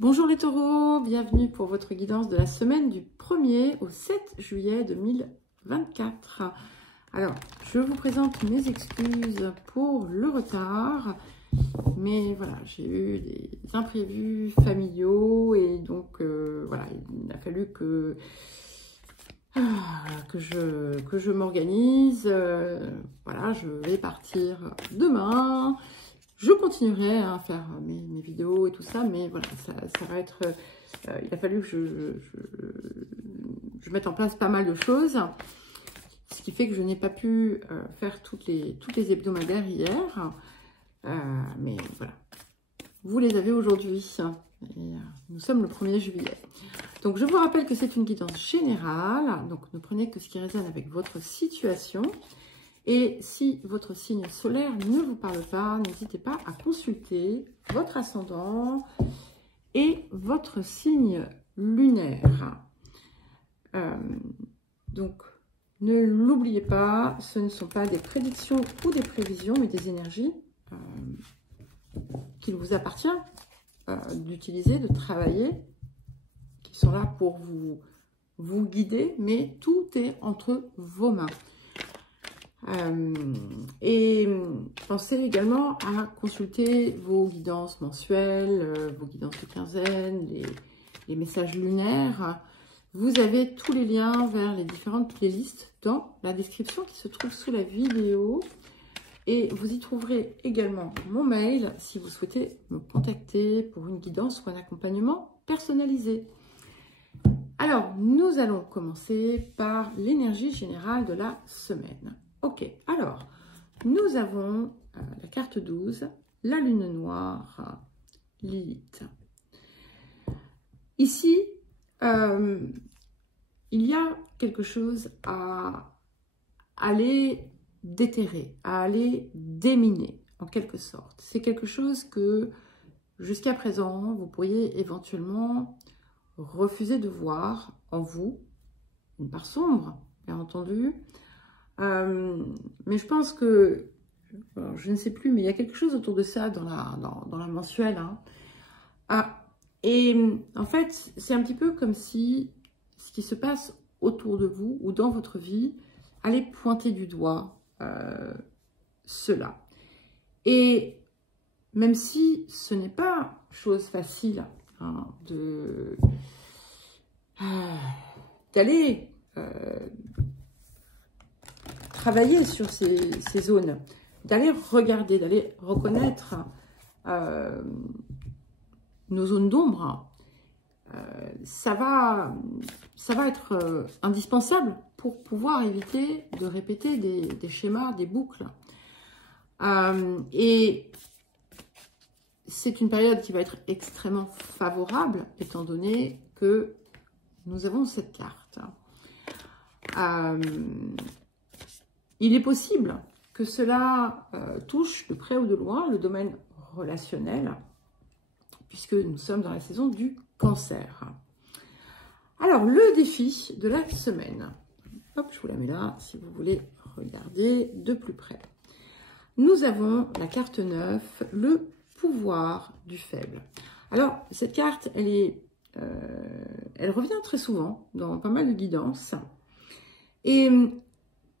Bonjour les taureaux, bienvenue pour votre guidance de la semaine du 1er au 7 juillet 2024. Alors, je vous présente mes excuses pour le retard, mais voilà, j'ai eu des imprévus familiaux et donc voilà, il a fallu que je m'organise. Voilà, je vais partir demain. Je continuerai à faire mes vidéos et tout ça, mais voilà, ça va être... il a fallu que je mette en place pas mal de choses, ce qui fait que je n'ai pas pu faire toutes les hebdomadaires hier. Mais voilà, vous les avez aujourd'hui. Nous sommes le 1er juillet. Donc, je vous rappelle que c'est une guidance générale. Donc, ne prenez que ce qui résonne avec votre situation. Et si votre signe solaire ne vous parle pas, n'hésitez pas à consulter votre ascendant et votre signe lunaire. Donc, ne l'oubliez pas, ce ne sont pas des prédictions ou des prévisions, mais des énergies qu'il vous appartient d'utiliser, de travailler, qui sont là pour vous guider, mais tout est entre vos mains. Et pensez également à consulter vos guidances mensuelles, vos guidances de quinzaine, les messages lunaires. Vous avez tous les liens vers les différentes playlists dans la description qui se trouve sous la vidéo. Et vous y trouverez également mon mail si vous souhaitez me contacter pour une guidance ou un accompagnement personnalisé. Alors, nous allons commencer par l'énergie générale de la semaine. Ok, alors, nous avons la carte 12, la lune noire, Lilith. Ici, il y a quelque chose à aller déterrer, à aller déminer, en quelque sorte. C'est quelque chose que, jusqu'à présent, vous pourriez éventuellement refuser de voir en vous, une part sombre, bien entendu. Mais je pense que, alors, je ne sais plus, mais il y a quelque chose autour de ça dans la mensuelle. Hein. Et en fait, c'est un petit peu comme si ce qui se passe autour de vous ou dans votre vie allait pointer du doigt cela. Et même si ce n'est pas chose facile hein, d'aller travailler sur ces zones, d'aller regarder, d'aller reconnaître nos zones d'ombre, ça va être indispensable pour pouvoir éviter de répéter des schémas, des boucles. Et c'est une période qui va être extrêmement favorable, étant donné que nous avons cette carte. Il est possible que cela touche de près ou de loin le domaine relationnel, puisque nous sommes dans la saison du cancer. Alors, le défi de la semaine. Hop, je vous la mets là, si vous voulez regarder de plus près. Nous avons la carte 9, le pouvoir du faible. Alors, cette carte, elle revient très souvent dans pas mal de guidances. Et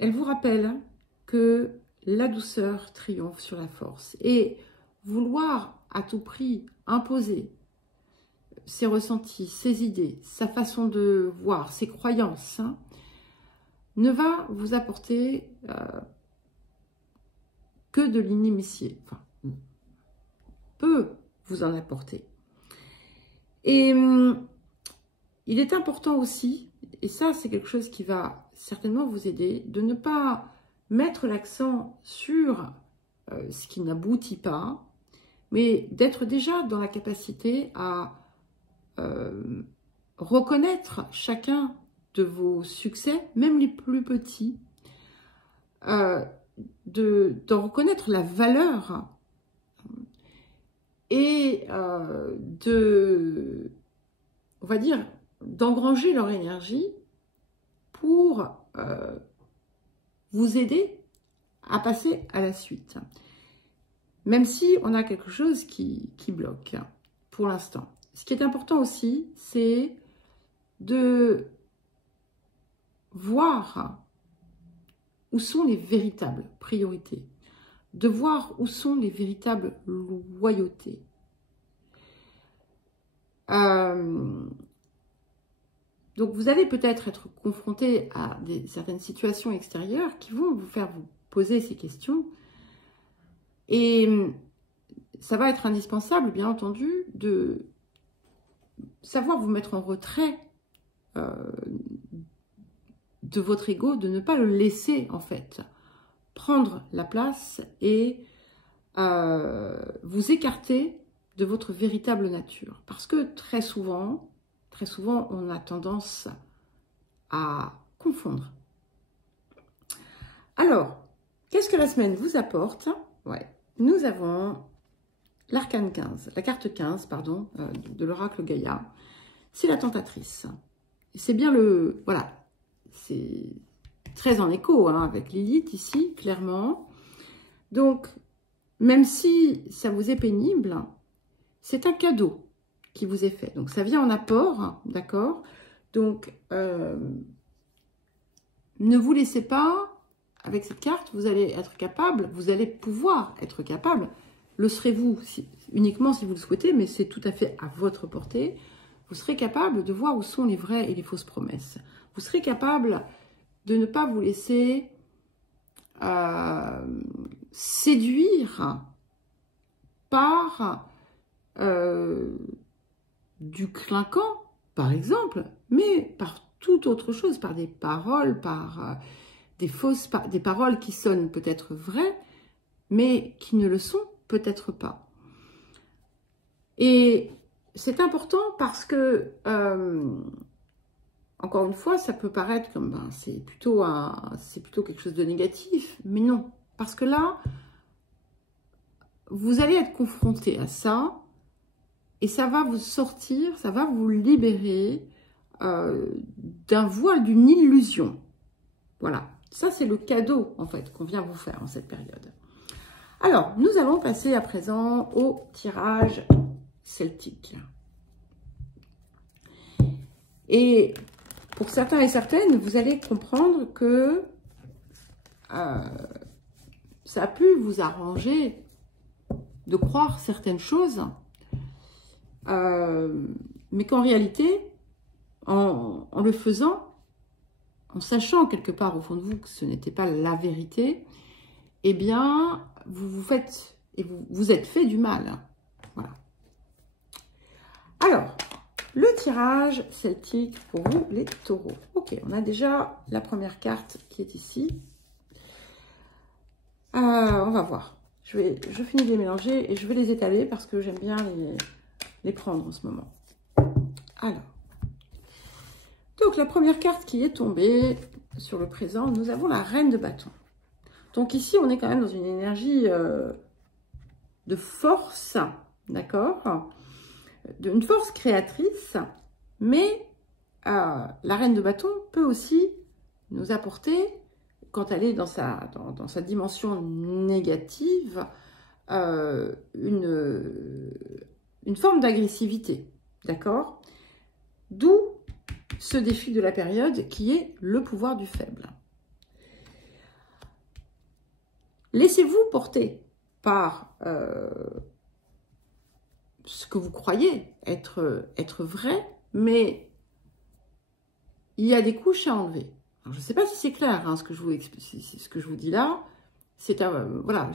elle vous rappelle que la douceur triomphe sur la force. Et vouloir à tout prix imposer ses ressentis, ses idées, sa façon de voir, ses croyances, hein, ne va vous apporter que de l'inimitié. Enfin, peut vous en apporter. Et il est important aussi, et ça c'est quelque chose qui va certainement vous aider, de ne pas mettre l'accent sur ce qui n'aboutit pas, mais d'être déjà dans la capacité à reconnaître chacun de vos succès, même les plus petits, d'en reconnaître la valeur et on va dire, d'engranger leur énergie pour vous aider à passer à la suite. Même si on a quelque chose qui bloque pour l'instant. ce qui est important aussi, c'est de voir où sont les véritables priorités, de voir où sont les véritables loyautés. Donc vous allez peut-être être confronté à certaines situations extérieures qui vont vous faire vous poser ces questions. Et ça va être indispensable, bien entendu, de savoir vous mettre en retrait de votre ego, de ne pas le laisser, en fait, prendre la place et vous écarter de votre véritable nature. Parce que très souvent, on a tendance à confondre. Alors, qu'est-ce que la semaine vous apporte? Ouais, nous avons l'arcane 15, la carte 15, pardon, de l'oracle Gaïa. C'est la tentatrice. C'est bien le... Voilà, c'est très en écho hein, avec Lilith ici, clairement. Donc, même si ça vous est pénible, c'est un cadeau qui vous est fait. Donc, ça vient en apport, d'accord? Donc, ne vous laissez pas, avec cette carte, vous allez être capable, vous allez pouvoir être capable, le serez-vous uniquement si vous le souhaitez, mais c'est tout à fait à votre portée, vous serez capable de voir où sont les vraies et les fausses promesses. Vous serez capable de ne pas vous laisser séduire par du clinquant, par exemple, mais par toute autre chose, par des paroles, par des paroles qui sonnent peut-être vraies, mais qui ne le sont peut-être pas. Et c'est important parce que, encore une fois, ça peut paraître comme ben, c'est plutôt quelque chose de négatif, mais non. Parce que là, vous allez être confronté à ça, et ça va vous sortir, ça va vous libérer d'un voile, d'une illusion. Voilà, ça c'est le cadeau en fait qu'on vient vous faire en cette période. Alors, nous allons passer à présent au tirage celtique. Et pour certains et certaines, vous allez comprendre que ça a pu vous arranger de croire certaines choses, mais qu'en réalité, en le faisant, en sachant quelque part au fond de vous que ce n'était pas la vérité, eh bien, vous vous faites, et vous êtes fait du mal. Voilà. Alors, le tirage celtique pour vous, les taureaux. Ok, on a déjà la première carte qui est ici. On va voir. Je finis de les mélanger et je vais les étaler parce que j'aime bien les prendre en ce moment. Alors, donc la première carte qui est tombée sur le présent, nous avons la reine de bâton. Donc ici, on est quand même dans une énergie de force, d'accord, d'une force créatrice, mais la reine de bâton peut aussi nous apporter, quand elle est dans sa dimension négative, une forme d'agressivité, d'accord? D'où ce défi de la période qui est le pouvoir du faible. Laissez-vous porter par ce que vous croyez être vrai, mais il y a des couches à enlever. Alors, je ne sais pas si c'est clair hein, ce que je vous dis là. Voilà,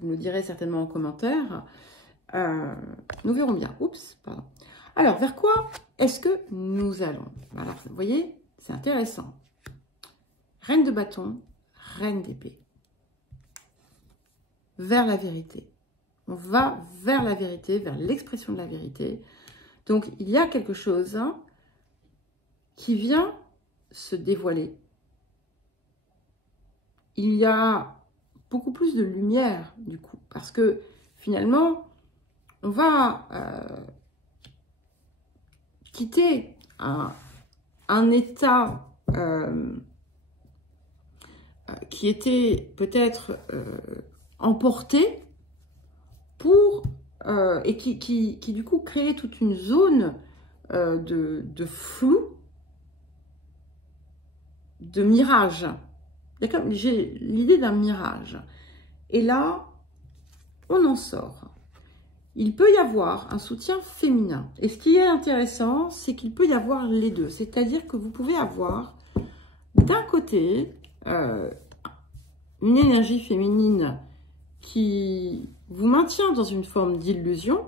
vous me le direz certainement en commentaire. Nous verrons bien. Oups, pardon. Alors, vers quoi est-ce que nous allons? Alors, vous voyez, c'est intéressant. Reine de bâton, reine d'épée. Vers la vérité. On va vers la vérité, vers l'expression de la vérité. Donc, il y a quelque chose hein, qui vient se dévoiler. Il y a beaucoup plus de lumière, du coup, parce que finalement, on va quitter un état qui était peut-être emporté pour et qui du coup crée toute une zone de flou, de mirage. D'accord, j'ai l'idée d'un mirage. Et là, on en sort. Il peut y avoir un soutien féminin. Et ce qui est intéressant, c'est qu'il peut y avoir les deux. C'est-à-dire que vous pouvez avoir d'un côté une énergie féminine qui vous maintient dans une forme d'illusion,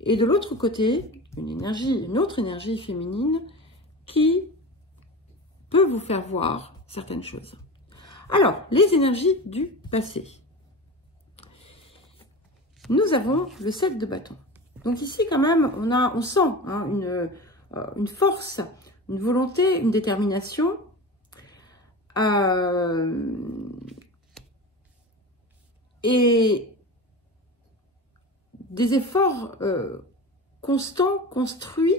et de l'autre côté, une autre énergie féminine qui peut vous faire voir certaines choses. Alors, les énergies du passé. Nous avons le 7 de bâton. Donc ici, quand même, on sent hein, une force, une volonté, une détermination. Et des efforts constants, construits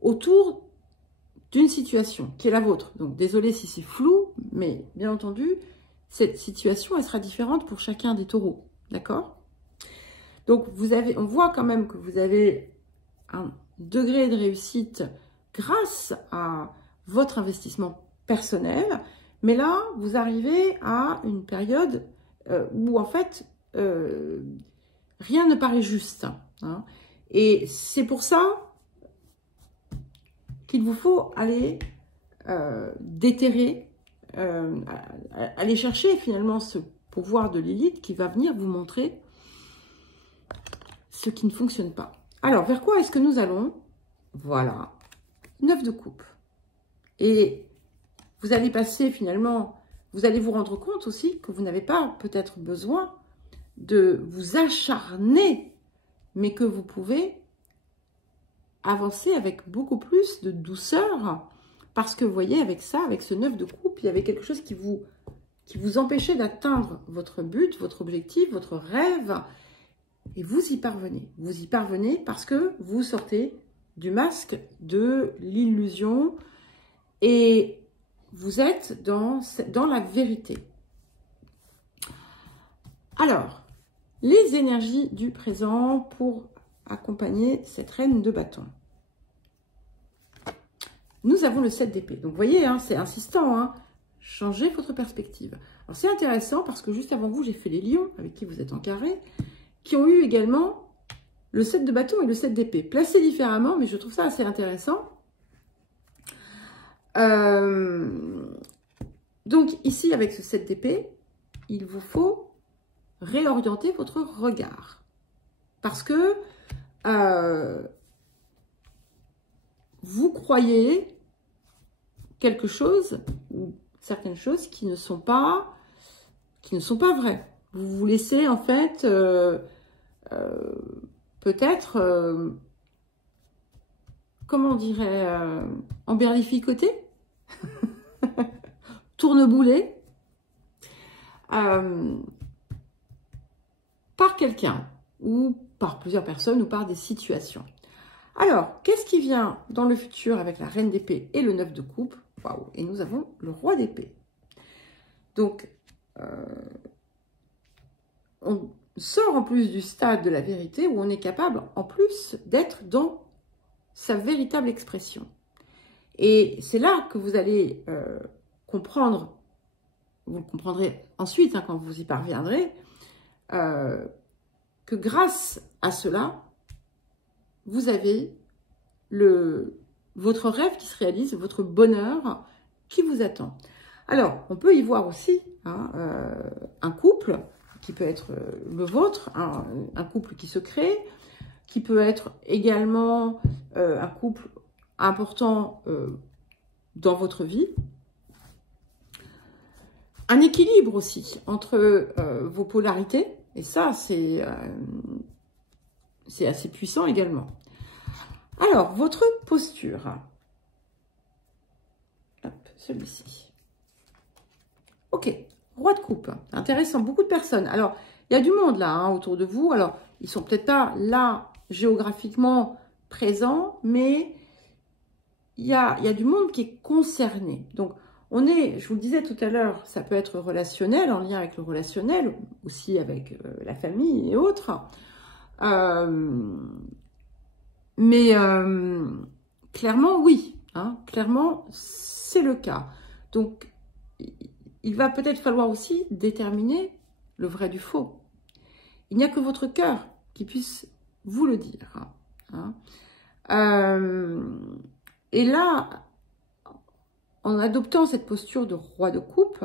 autour d'une situation qui est la vôtre. Donc, désolé si c'est flou, mais bien entendu, cette situation, elle sera différente pour chacun des taureaux. D'accord? Donc, on voit quand même que vous avez un degré de réussite grâce à votre investissement personnel. Mais là, vous arrivez à une période où, en fait, rien ne paraît juste. Hein. Et c'est pour ça qu'il vous faut aller déterrer, aller chercher finalement ce pouvoir de Lilith qui va venir vous montrer ce qui ne fonctionne pas. Alors, vers quoi est-ce que nous allons? Voilà, 9 de coupe. Et vous allez passer finalement, vous allez vous rendre compte aussi que vous n'avez pas peut-être besoin de vous acharner, mais que vous pouvez avancer avec beaucoup plus de douceur, parce que vous voyez, avec ça, avec ce 9 de coupe, il y avait quelque chose qui vous empêchait d'atteindre votre but, votre objectif, votre rêve, et vous y parvenez. Vous y parvenez parce que vous sortez du masque de l'illusion et vous êtes dans la vérité. Alors, les énergies du présent pour accompagner cette reine de bâton. Nous avons le 7 d'épée. Donc, vous voyez, hein, c'est insistant. Hein, changez votre perspective. Alors, c'est intéressant parce que juste avant vous, j'ai fait les lions, avec qui vous êtes en carré, qui ont eu également le 7 de bâton et le 7 d'épée. Placés différemment, mais je trouve ça assez intéressant. Donc, ici, avec ce 7 d'épée, il vous faut réorienter votre regard. Parce que vous croyez quelque chose ou certaines choses qui ne sont pas vraies. Vous vous laissez en fait peut-être, comment on dirait, emberlificoter, tournebouler par quelqu'un ou par plusieurs personnes ou par des situations. Alors, qu'est-ce qui vient dans le futur avec la reine d'épée et le 9 de coupe? Waouh! Et nous avons le roi d'épée. Donc, on sort en plus du stade de la vérité où on est capable en plus d'être dans sa véritable expression. Et c'est là que vous allez comprendre, vous le comprendrez ensuite hein, quand vous y parviendrez, que grâce à cela, vous avez votre rêve qui se réalise, votre bonheur qui vous attend. Alors, on peut y voir aussi hein, un couple qui peut être le vôtre, un couple qui se crée, qui peut être également un couple important dans votre vie. Un équilibre aussi entre vos polarités, et ça, c'est assez puissant également. Alors, votre posture. Hop, celui-ci. Ok, roi de coupe. Intéressant, beaucoup de personnes. Alors, il y a du monde là, hein, autour de vous. Alors, ils sont peut-être pas là, géographiquement présents, mais il y a du monde qui est concerné. Donc, on est, je vous le disais tout à l'heure, ça peut être relationnel, en lien avec le relationnel, aussi avec la famille et autres. Mais clairement, oui. Hein, clairement, c'est le cas. Donc, il va peut-être falloir aussi déterminer le vrai du faux. Il n'y a que votre cœur qui puisse vous le dire. Hein. Et là, en adoptant cette posture de roi de coupe,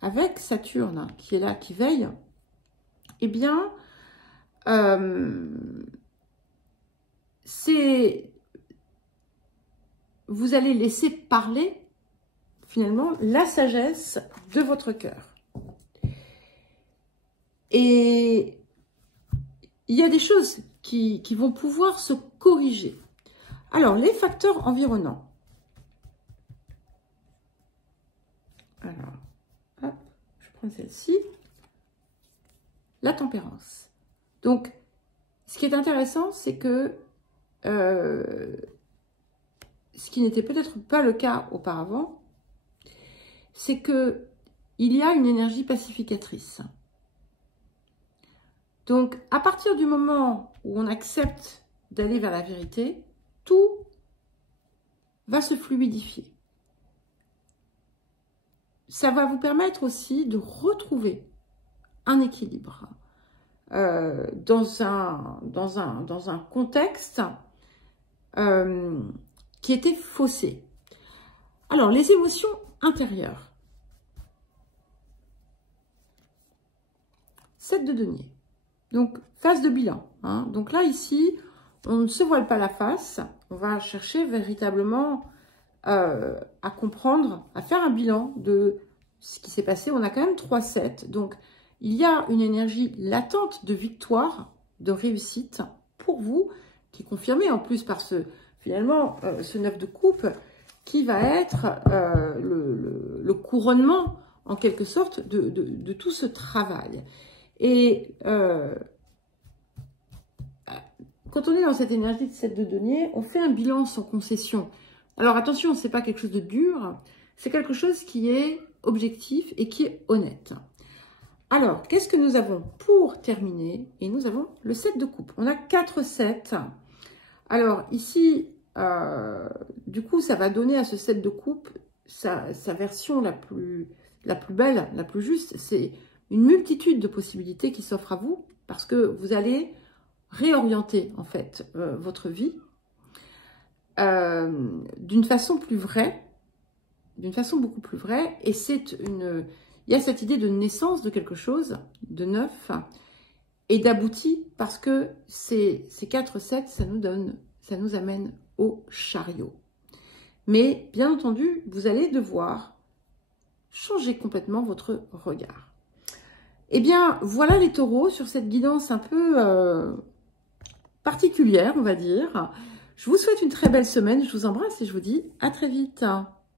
avec Saturne qui est là, qui veille, eh bien, vous allez laisser parler, finalement, la sagesse de votre cœur. Et il y a des choses qui vont pouvoir se corriger. Alors, les facteurs environnants. Alors, hop, je prends celle-ci. La tempérance. Donc, ce qui est intéressant, c'est que ce qui n'était peut-être pas le cas auparavant, c'est que il y a une énergie pacificatrice. Donc, à partir du moment où on accepte d'aller vers la vérité, tout va se fluidifier. Ça va vous permettre aussi de retrouver un équilibre dans un contexte qui était faussé. Alors, les émotions intérieures. 7 de denier. Donc, phase de bilan. Hein. Donc là, ici, on ne se voile pas la face. On va chercher véritablement à comprendre, à faire un bilan de ce qui s'est passé. On a quand même 3-7. Donc, il y a une énergie latente de victoire, de réussite pour vous, qui est confirmée en plus par finalement, ce 9 de coupe, qui va être le couronnement, en quelque sorte, de tout ce travail. Et quand on est dans cette énergie de 7 de denier, on fait un bilan sans concession. Alors attention, ce n'est pas quelque chose de dur, c'est quelque chose qui est objectif et qui est honnête. Alors, qu'est-ce que nous avons pour terminer? Et nous avons le 7 de coupe. On a 4-7. Alors ici, du coup, ça va donner à ce 7 de coupe sa version la plus belle, la plus juste. C'est une multitude de possibilités qui s'offrent à vous parce que vous allez réorienter en fait votre vie d'une façon plus vraie, d'une façon beaucoup plus vraie. Et il y a cette idée de naissance de quelque chose, de neuf et d'abouti parce que ces 4-7, ça nous amène au chariot. Mais bien entendu, vous allez devoir changer complètement votre regard. Eh bien, voilà les taureaux sur cette guidance un peu particulière, on va dire. Je vous souhaite une très belle semaine, je vous embrasse et je vous dis à très vite.